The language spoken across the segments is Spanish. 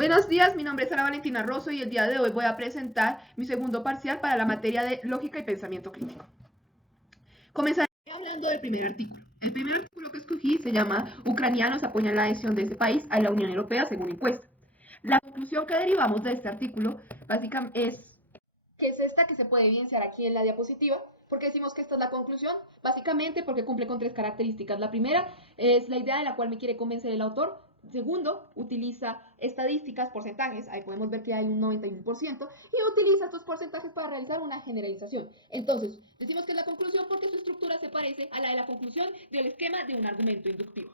Buenos días, mi nombre es Ana Valentina Rosso y el día de hoy voy a presentar mi segundo parcial para la materia de lógica y pensamiento crítico. Comenzaré hablando del primer artículo. El primer artículo que escogí se llama Ucranianos apoyan la adhesión de ese país a la Unión Europea según encuesta. La conclusión que derivamos de este artículo básicamente es esta que se puede evidenciar aquí en la diapositiva. ¿Por qué decimos que esta es la conclusión? Básicamente porque cumple con tres características. La primera es la idea de la cual me quiere convencer el autor. Segundo, utiliza estadísticas, porcentajes, ahí podemos ver que hay un 91%, y utiliza estos porcentajes para realizar una generalización. Entonces, decimos que es la conclusión porque su estructura se parece a la de la conclusión del esquema de un argumento inductivo.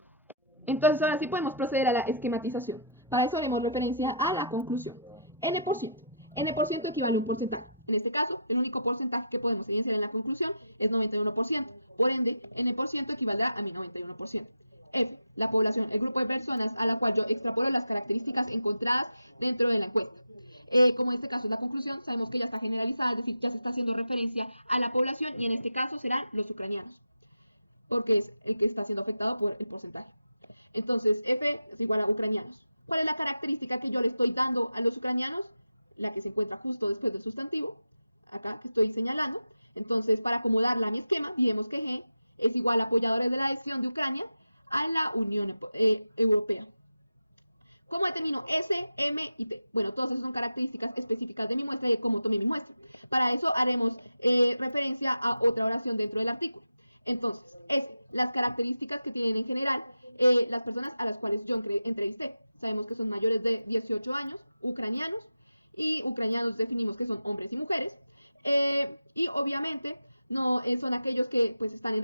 Entonces, ahora sí podemos proceder a la esquematización. Para eso haremos referencia a la conclusión. N%. N% equivale a un porcentaje. En este caso, el único porcentaje que podemos evidenciar en la conclusión es 91%. Por ende, N% equivaldrá a mi 91%. F, la población, el grupo de personas a la cual yo extrapolo las características encontradas dentro de la encuesta. Como en este caso es la conclusión, sabemos que ya está generalizada, es decir, ya se está haciendo referencia a la población y en este caso serán los ucranianos, porque es el que está siendo afectado por el porcentaje. Entonces, F es igual a ucranianos. ¿Cuál es la característica que yo le estoy dando a los ucranianos? La que se encuentra justo después del sustantivo, acá que estoy señalando. Entonces, para acomodarla a mi esquema, diremos que G es igual a apoyadores de la adhesión de Ucrania a la Unión Europea. ¿Cómo determino S, M y T? Bueno, todas esas son características específicas de mi muestra y de cómo tomé mi muestra. Para eso haremos referencia a otra oración dentro del artículo. Entonces, S, las características que tienen en general las personas a las cuales yo entrevisté. Sabemos que son mayores de 18 años, ucranianos, y ucranianos definimos que son hombres y mujeres. Y obviamente no son aquellos que pues están en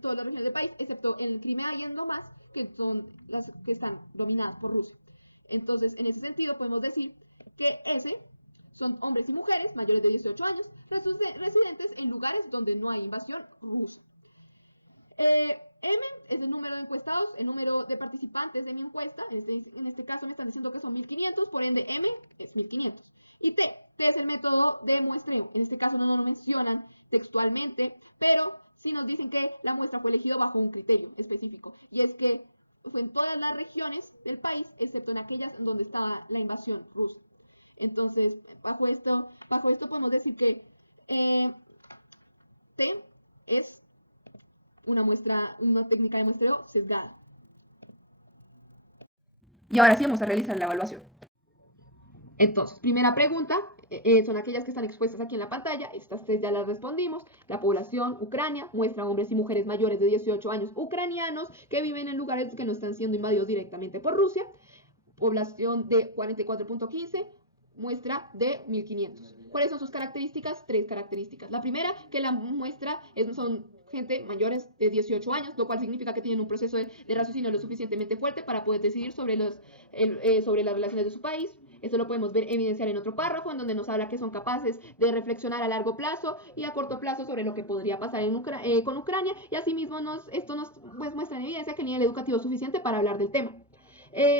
todas las regiones del país, excepto en Crimea y en Donbass, que son las que están dominadas por Rusia. Entonces, en ese sentido, podemos decir que S son hombres y mujeres mayores de 18 años residentes en lugares donde no hay invasión rusa. M es el número de encuestados, el número de participantes de mi encuesta. En este caso me están diciendo que son 1500, por ende M es 1500. Y T es el método de muestreo. En este caso no nos lo mencionan textualmente, pero sí nos dicen que la muestra fue elegida bajo un criterio específico. Y es que fue en todas las regiones del país, excepto en aquellas donde estaba la invasión rusa. Entonces, bajo esto podemos decir que T es una técnica de muestreo sesgada. Y ahora sí vamos a realizar la evaluación. Entonces, primera pregunta, son aquellas que están expuestas aquí en la pantalla. Estas tres ya las respondimos. La población, Ucrania, muestra hombres y mujeres mayores de 18 años ucranianos que viven en lugares que no están siendo invadidos directamente por Rusia. Población de 44.15, muestra de 1500. ¿Cuáles son sus características? Tres características. La primera, que la muestra son gente mayores de 18 años, lo cual significa que tienen un proceso de raciocinio lo suficientemente fuerte para poder decidir sobre las relaciones de su país. Esto lo podemos ver evidenciar en otro párrafo, en donde nos habla que son capaces de reflexionar a largo plazo y a corto plazo sobre lo que podría pasar con Ucrania, y asimismo esto nos muestra en evidencia que nivel educativo suficiente para hablar del tema.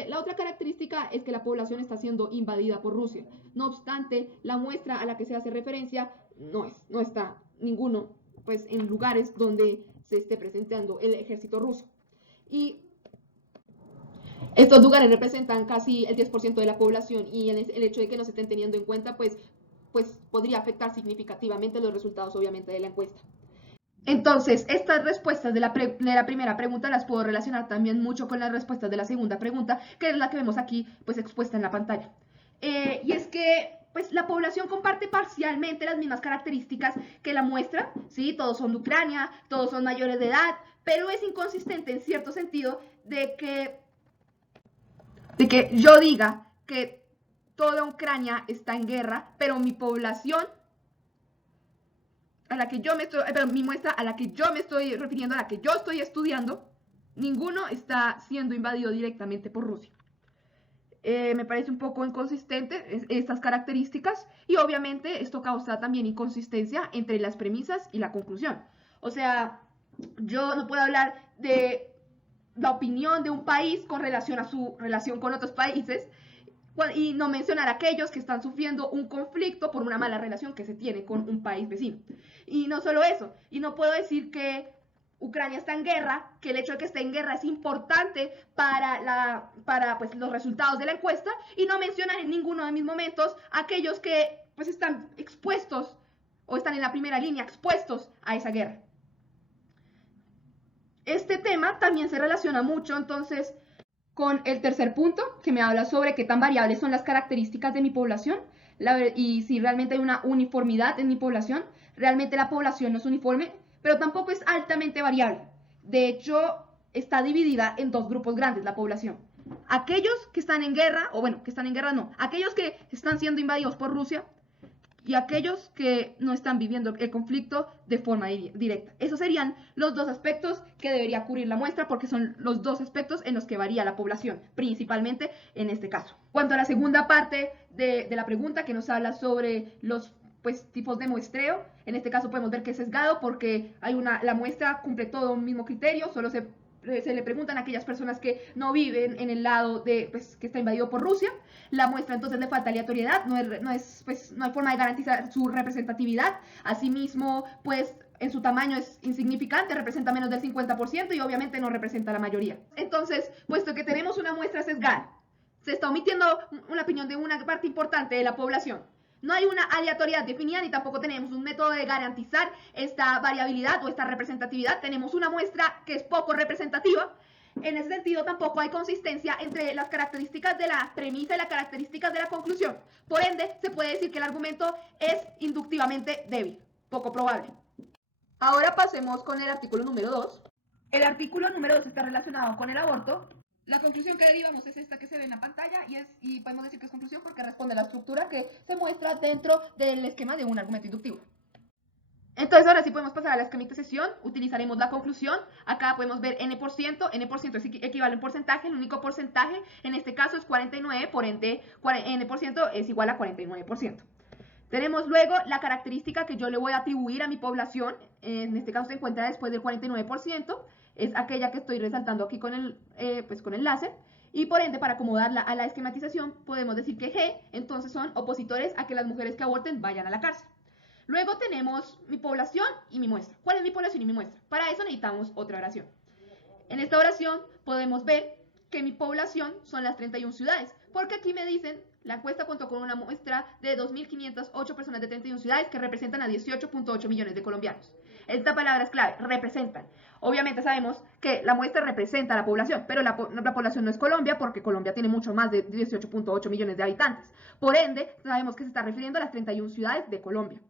La otra característica es que la población está siendo invadida por Rusia. No obstante, la muestra a la que se hace referencia no está ninguno pues, en lugares donde se esté presentando el ejército ruso. Y estos lugares representan casi el 10% de la población, y el hecho de que no se estén teniendo en cuenta pues podría afectar significativamente los resultados obviamente de la encuesta. Entonces, estas respuestas de la primera pregunta las puedo relacionar también mucho con las respuestas de la segunda pregunta, que es la que vemos aquí pues expuesta en la pantalla. Y es que pues la población comparte parcialmente las mismas características que la muestra, ¿sí? Todos son de Ucrania, todos son mayores de edad, pero es inconsistente en cierto sentido de que yo diga que toda Ucrania está en guerra, pero mi población a la que yo me estoy, mi muestra a la que yo me estoy refiriendo, a la que yo estoy estudiando, ninguno está siendo invadido directamente por Rusia. Me parece un poco inconsistente estas características, y obviamente esto causa también inconsistencia entre las premisas y la conclusión. O sea, yo no puedo hablar de la opinión de un país con relación a su relación con otros países y no mencionar a aquellos que están sufriendo un conflicto por una mala relación que se tiene con un país vecino. Y no solo eso, y no puedo decir que Ucrania está en guerra, que el hecho de que esté en guerra es importante para pues, los resultados de la encuesta, y no mencionan en ninguno de mis momentos aquellos que pues, están expuestos o están en la primera línea expuestos a esa guerra. Este tema también se relaciona mucho entonces con el tercer punto, que me habla sobre qué tan variables son las características de mi población y si realmente hay una uniformidad en mi población. Realmente la población no es uniforme, pero tampoco es altamente variable. De hecho, está dividida en dos grupos grandes la población. Aquellos que están en guerra, o bueno, que están en guerra no, aquellos que están siendo invadidos por Rusia y aquellos que no están viviendo el conflicto de forma directa. Esos serían los dos aspectos que debería cubrir la muestra, porque son los dos aspectos en los que varía la población, principalmente en este caso. Cuanto a la segunda parte de la pregunta, que nos habla sobre los tipos de muestreo, en este caso podemos ver que es sesgado porque la muestra cumple todo un mismo criterio, solo se le preguntan a aquellas personas que no viven en el lado que está invadido por Rusia. La muestra entonces le falta aleatoriedad, no hay forma de garantizar su representatividad. Asimismo, pues en su tamaño es insignificante, representa menos del 50% y obviamente no representa la mayoría. Entonces, puesto que tenemos una muestra sesgada, se está omitiendo una opinión de una parte importante de la población. No hay una aleatoriedad definida ni tampoco tenemos un método de garantizar esta variabilidad o esta representatividad. Tenemos una muestra que es poco representativa. En ese sentido, tampoco hay consistencia entre las características de la premisa y las características de la conclusión. Por ende, se puede decir que el argumento es inductivamente débil, poco probable. Ahora pasemos con el artículo número 2. El artículo número 2 está relacionado con el aborto. La conclusión que derivamos es esta que se ve en la pantalla y podemos decir que es conclusión porque responde a la estructura que se muestra dentro del esquema de un argumento inductivo. Entonces ahora sí podemos pasar a la esquematización, utilizaremos la conclusión, acá podemos ver n%, n% es equivale a un porcentaje, el único porcentaje en este caso es 49, por ende n% es igual a 49%. Tenemos luego la característica que yo le voy a atribuir a mi población, en este caso se encuentra después del 49%, es aquella que estoy resaltando aquí con el láser, y por ende para acomodarla a la esquematización podemos decir que G entonces son opositores a que las mujeres que aborten vayan a la cárcel. Luego tenemos mi población y mi muestra. ¿Cuál es mi población y mi muestra? Para eso necesitamos otra oración. En esta oración podemos ver que mi población son las 31 ciudades, porque aquí me dicen, la encuesta contó con una muestra de 2.508 personas de 31 ciudades que representan a 18.8 millones de colombianos. Esta palabra es clave, representan. Obviamente sabemos que la muestra representa a la población, pero la población no es Colombia, porque Colombia tiene mucho más de 18.8 millones de habitantes. Por ende, sabemos que se está refiriendo a las 31 ciudades de Colombia.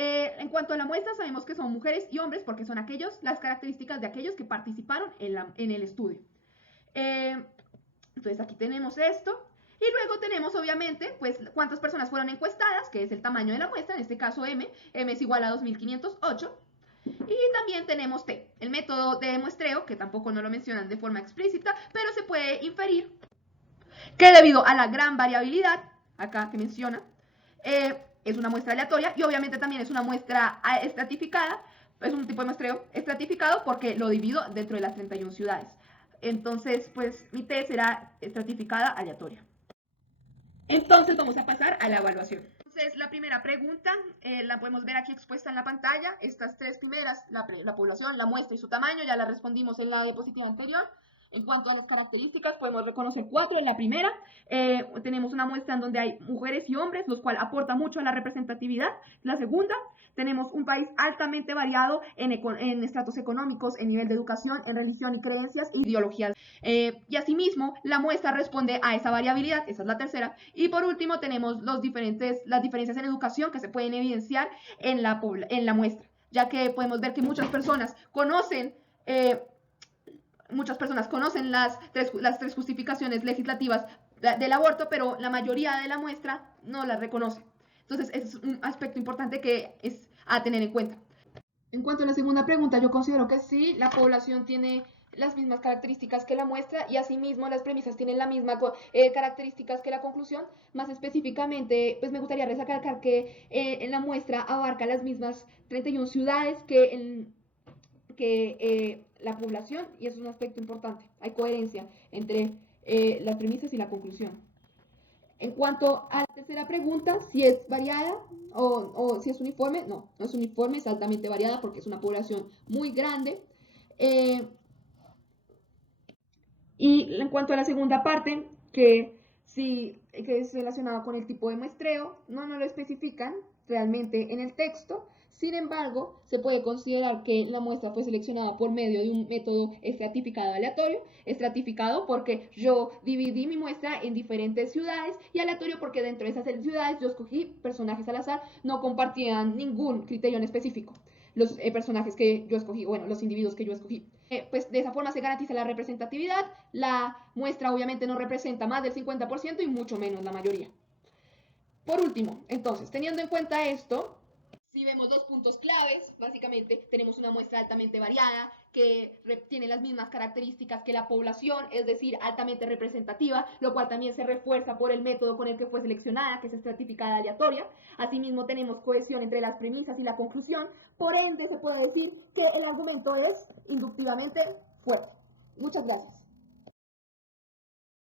En cuanto a la muestra, sabemos que son mujeres y hombres porque son las características de aquellos que participaron en el estudio. Entonces aquí tenemos esto. Y luego tenemos obviamente pues cuántas personas fueron encuestadas, que es el tamaño de la muestra, en este caso M es igual a 2508. Y también tenemos T, el método de muestreo, que tampoco no lo mencionan de forma explícita, pero se puede inferir que debido a la gran variabilidad, acá que menciona, es una muestra aleatoria y obviamente también es una muestra estratificada, es un tipo de muestreo estratificado porque lo divido dentro de las 31 ciudades. Entonces, pues mi T será estratificada aleatoria. Entonces vamos a pasar a la evaluación. Entonces la primera pregunta la podemos ver aquí expuesta en la pantalla. Estas tres primeras, la población, la muestra y su tamaño, ya la respondimos en la diapositiva anterior. En cuanto a las características, podemos reconocer 4. En la primera, tenemos una muestra en donde hay mujeres y hombres, los cuales aporta mucho a la representatividad. La segunda, tenemos un país altamente variado en estratos económicos, en nivel de educación, en religión y creencias e ideologías. Y asimismo, la muestra responde a esa variabilidad, esa es la tercera. Y por último, tenemos las diferencias en educación que se pueden evidenciar en la muestra, ya que podemos ver que muchas personas conocen las tres justificaciones legislativas del aborto, pero la mayoría de la muestra no las reconoce. Entonces, ese es un aspecto importante que es a tener en cuenta. En cuanto a la segunda pregunta, yo considero que sí, la población tiene las mismas características que la muestra y asimismo las premisas tienen las mismas características que la conclusión. Más específicamente, pues me gustaría resaltar que en la muestra abarca las mismas 31 ciudades que la población, y eso es un aspecto importante. Hay coherencia entre las premisas y la conclusión. En cuanto a la tercera pregunta, si es variada o si es uniforme, no es uniforme, es altamente variada porque es una población muy grande. Y en cuanto a la segunda parte, que es relacionada con el tipo de muestreo, no nos lo especifican realmente en el texto. Sin embargo, se puede considerar que la muestra fue seleccionada por medio de un método estratificado aleatorio, estratificado porque yo dividí mi muestra en diferentes ciudades, y aleatorio porque dentro de esas ciudades yo escogí personajes al azar, no compartían ningún criterio en específico los personajes que yo escogí, bueno, los individuos que yo escogí. Pues de esa forma se garantiza la representatividad. La muestra obviamente no representa más del 50% y mucho menos la mayoría. Por último, entonces, teniendo en cuenta esto, si vemos dos puntos claves, básicamente tenemos una muestra altamente variada que tiene las mismas características que la población, es decir, altamente representativa, lo cual también se refuerza por el método con el que fue seleccionada, que es estratificada aleatoria. Asimismo, tenemos cohesión entre las premisas y la conclusión. Por ende, se puede decir que el argumento es inductivamente fuerte. Muchas gracias.